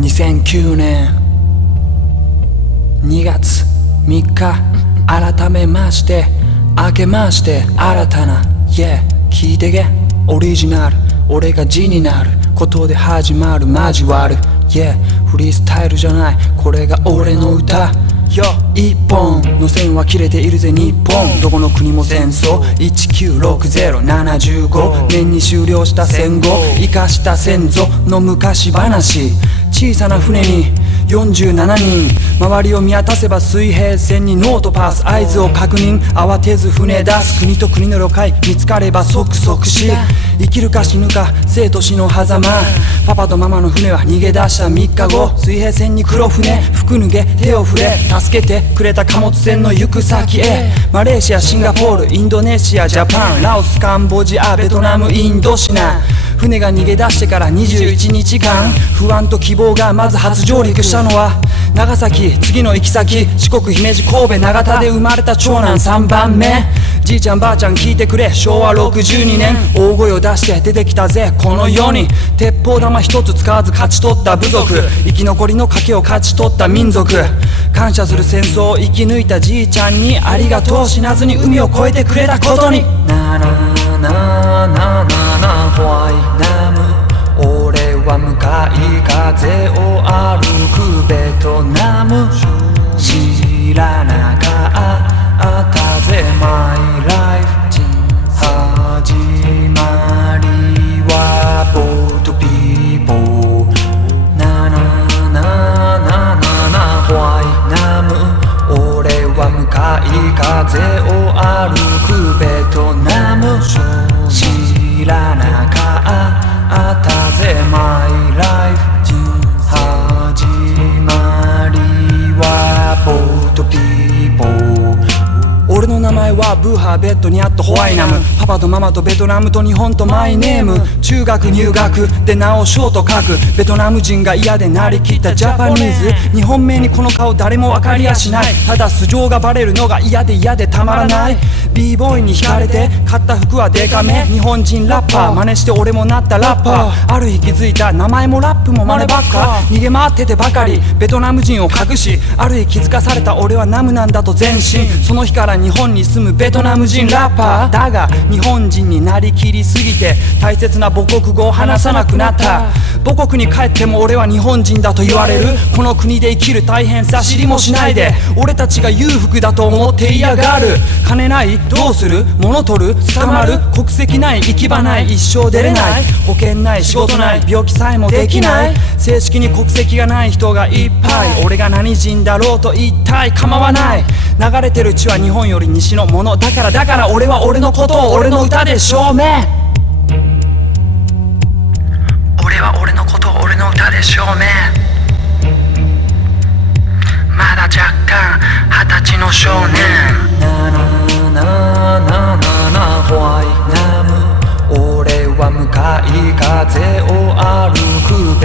2009年2月3日改めまして明けまして新たな Yeah 聞いてけオリジナル俺が字になることで始まる交わる Yeah フリースタイルじゃないこれが俺の歌一本の線は切れているぜ日本どこの国も戦争196075年に終了した戦後生かした先祖の昔話小さな船に47人周りを見渡せば水平線にノートパス合図を確認慌てず船出す国と国の了解見つかれば即即死生きるか死ぬか生と死の狭間パパとママの船は逃げ出した3日後水平線に黒船服脱げ手を触れ助けてくれた貨物船の行く先へマレーシアシンガポールインドネシアジャパンラオスカンボジアベトナムインドシナ船が逃げ出してから21日間不安と希望がまず初上陸したのは長崎次の行き先四国姫路神戸長田で生まれた長男3番目じいちゃんばあちゃん聞いてくれ昭和62年大声を出して出てきたぜこの世に鉄砲玉一つ使わず勝ち取った部族生き残りの賭けを勝ち取った民族感謝する戦争を生き抜いたじいちゃんにありがとう死なずに海を越えてくれたことにななななななホワイナム俺は向かい風を歩くベトナム知らなかったぜマイライフ始まりはボートピーポーななななななホワイナム俺は向かい風を歩くベトナム知らなかったぜマイライフ始まりはボートピーポー俺の名前はブーハーベッドにあったホワイナムパパとママとベトナムと日本とマイネーム中学入学で名をショート書くベトナム人が嫌でなりきったジャパニーズ日本名にこの顔誰も分かりやしないただ素性がバレるのが嫌で嫌でたまらない b ボーイに惹かれて買った服はデカめ日本人ラッパー真似して俺もなったラッパーある日気づいた名前もラップも真似ばっか逃げ回っててばかりベトナム人を隠しある日気づかされた俺はナムなんだと前進その日から日本に住むベトナム人ラッパーだが日本人になりきりすぎて大切な母国語を話さなくなった母国に帰っても俺は日本人だと言われるこの国で生きる大変さ知りもしないで俺たちが裕福だと思って嫌がる金ないどうする物取る捕まる国籍ない行き場ない一生出れない保険ない仕事ない病気さえもできない正式に国籍がない人がいっぱい俺が何人だろうと一体構わない流れてる血は日本より西のものだから俺は俺のことを俺の歌で証明俺は俺のことを俺の歌で証明まだ若干20歳の少年ななななななホワイナム俺は向かい風を歩く